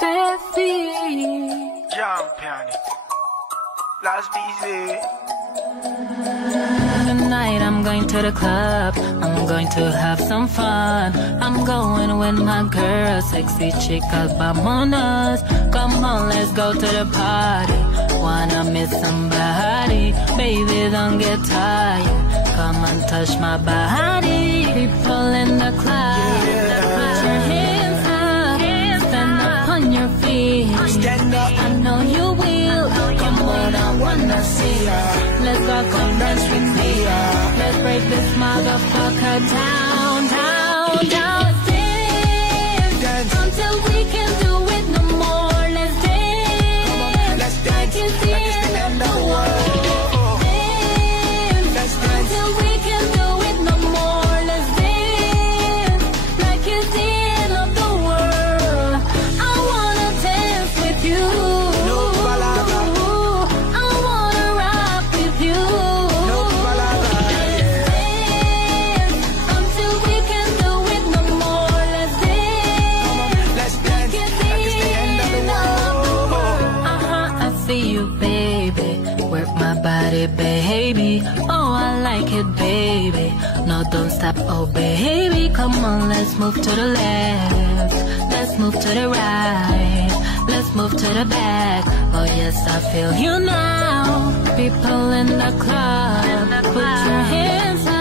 Champion. Last busy. Tonight I'm going to the club, I'm going to have some fun. I'm going with my girl, sexy chick alba. Come on, let's go to the party. Wanna meet somebody, baby, don't get tired. Come and touch my body. People in the club, put your hands up, stand up on your feet. Stand up. I know you will. Come on, I wanna see ya. Let's go, come dance with me. Let's break this motherfucker down, down, down. Dance until we can't do it no more. Let's dance, Let's dance like it's the end of the world. Dance until we can't do it no more. Let's dance, like it's the end of the world. I wanna dance with you. No balaga. I wanna rock with you. No balaga. Dance until we can't do it no more. Let's dance. Let's dance like it's the end of the world. I see you, baby. Work my body, baby. Oh, I like it, baby. No, don't stop, oh, baby. Come on, let's move to the left. Let's move to the right. Let's move to the back. Oh, yes, I feel you now. People in the club, put your hands up.